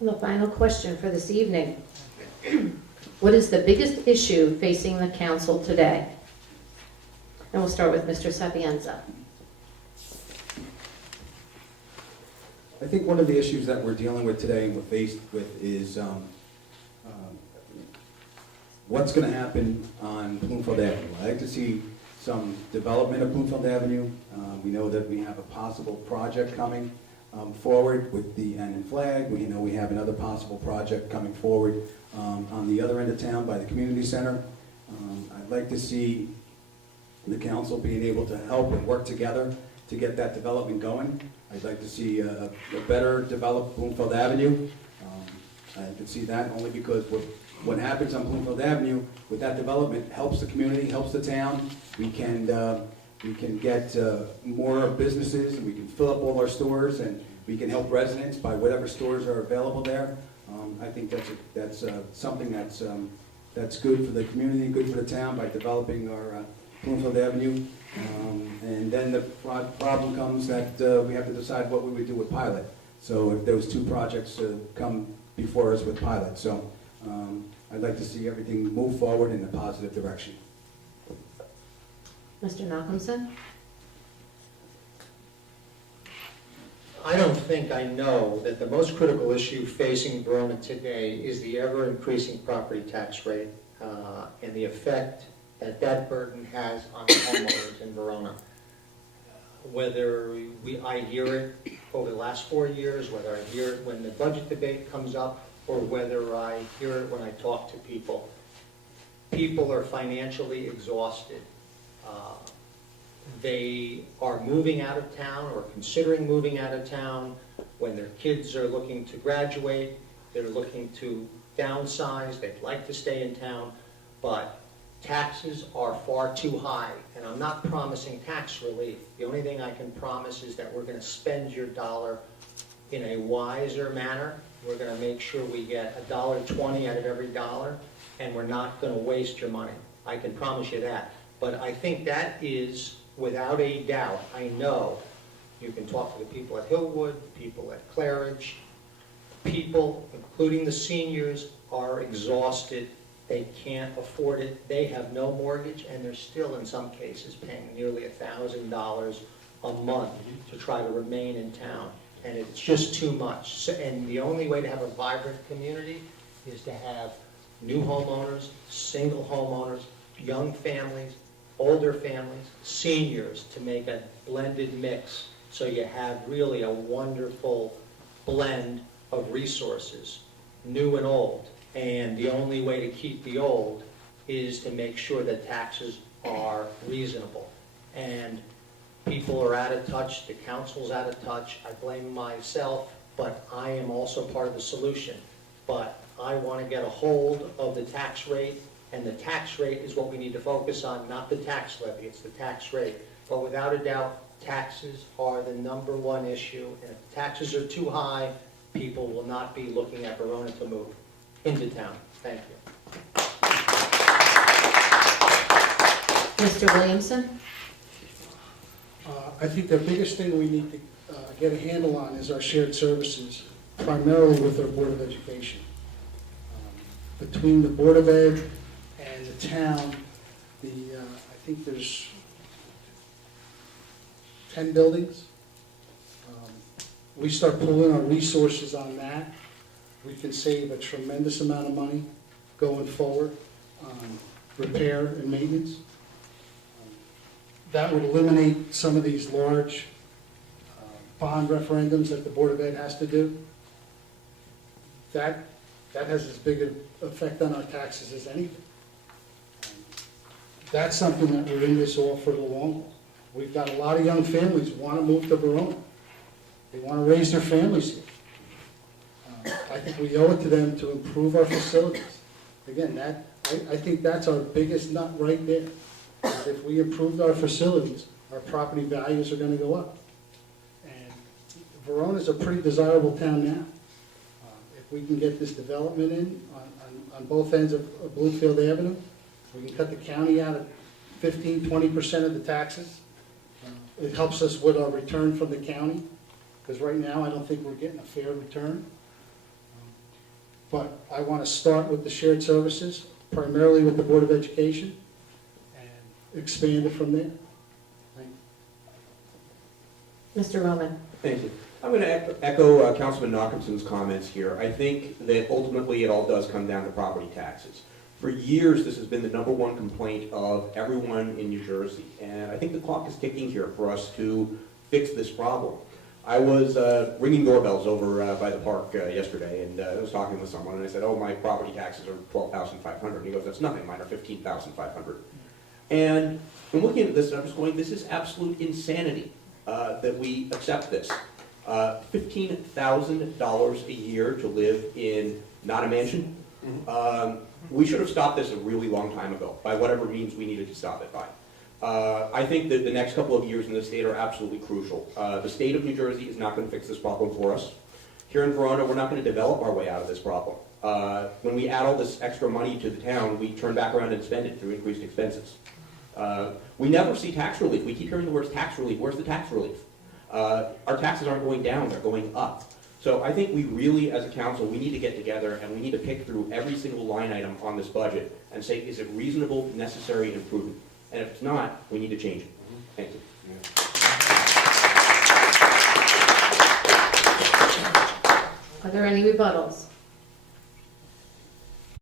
And the final question for this evening. What is the biggest issue facing the council today? And we'll start with Mr. Sapienza. I think one of the issues that we're dealing with today and we're faced with is what's going to happen on Bloomfield Avenue. I'd like to see some development of Bloomfield Avenue. We know that we have a possible project coming forward with the Annan Flag. We know we have another possible project coming forward on the other end of town by the community center. I'd like to see the council being able to help and work together to get that development going. I'd like to see a better developed Bloomfield Avenue. I can see that only because what happens on Bloomfield Avenue with that development helps the community, helps the town. We can get more businesses, and we can fill up all our stores, and we can help residents by whatever stores are available there. I think that's something that's good for the community, good for the town by developing our Bloomfield Avenue. And then the problem comes that we have to decide what we would do with Pilot. So if those two projects come before us with Pilot. So I'd like to see everything move forward in a positive direction. Mr. Malcolmson? I don't think I know that the most critical issue facing Verona today is the ever-increasing property tax rate and the effect that that burden has on homeowners in Verona. Whether I hear it over the last 4 years, whether I hear it when the budget debate comes up, or whether I hear it when I talk to people, people are financially exhausted. They are moving out of town or considering moving out of town when their kids are looking to graduate, they're looking to downsize, they'd like to stay in town, but taxes are far too high, and I'm not promising tax relief. The only thing I can promise is that we're going to spend your dollar in a wiser manner. We're going to make sure we get $1.20 out of every dollar, and we're not going to waste your money. I can promise you that. But I think that is, without a doubt, I know you can talk to the people at Hillwood, the people at Claridge, people, including the seniors, are exhausted. They can't afford it. They have no mortgage, and they're still, in some cases, paying nearly $1,000 a month to try to remain in town. And it's just too much. So, and the only way to have a vibrant community is to have new homeowners, single homeowners, young families, older families, seniors, to make a blended mix. So you have really a wonderful blend of resources, new and old. And the only way to keep the old is to make sure that taxes are reasonable. And people are out of touch, the council's out of touch. I blame myself, but I am also part of the solution. But I want to get a hold of the tax rate, and the tax rate is what we need to focus on, not the tax levy, it's the tax rate. But without a doubt, taxes are the #1 issue, and if taxes are too high, people will not be looking at Verona to move into town. Thank you. Mr. Williamson? I think the biggest thing we need to get a handle on is our shared services, primarily with our Board of Education. Between the Board of Ed and the town, I think there's 10 buildings. We start pulling our resources on that, we can save a tremendous amount of money going forward on repair and maintenance. That would eliminate some of these large bond referendums that the Board of Ed has to do. That has as big an effect on our taxes as anything. That's something that we're in this all for the long haul. We've got a lot of young families who want to move to Verona. They want to raise their families here. I think we owe it to them to improve our facilities. Again, I think that's our biggest nut right there. If we improved our facilities, our property values are going to go up. And Verona's a pretty desirable town now. If we can get this development in on both ends of Bloomfield Avenue, we can cut the county out of 15–20% of the taxes. It helps us with our return from the county, because right now I don't think we're getting a fair return. But I want to start with the shared services, primarily with the Board of Education, and expand it from there. Thank you. Mr. Roman? Thank you. I'm going to echo Councilman Knockenson's comments here. I think that ultimately it all does come down to property taxes. For years, this has been the #1 complaint of everyone in New Jersey, and I think the clock is ticking here for us to fix this problem. I was ringing doorbells over by the park yesterday, and I was talking with someone, and I said, "Oh, my property taxes are $12,500." He goes, "That's nothing. Mine are $15,500." And I'm looking at this, and I'm just going, "This is absolute insanity that we accept this." $15,000 a year to live in not a mansion. We should have stopped this a really long time ago, by whatever means we needed to stop it by. I think that the next couple of years in the state are absolutely crucial. The state of New Jersey is not going to fix this problem for us. Here in Verona, we're not going to develop our way out of this problem. When we add all this extra money to the town, we turn back around and spend it through increased expenses. We never see tax relief. We keep hearing the words tax relief. Where's the tax relief? Our taxes aren't going down, they're going up. So I think we really, as a council, we need to get together and we need to pick through every single line item on this budget and say, is it reasonable, necessary, and prudent? And if it's not, we need to change it. Thank you. Are there any rebuttals?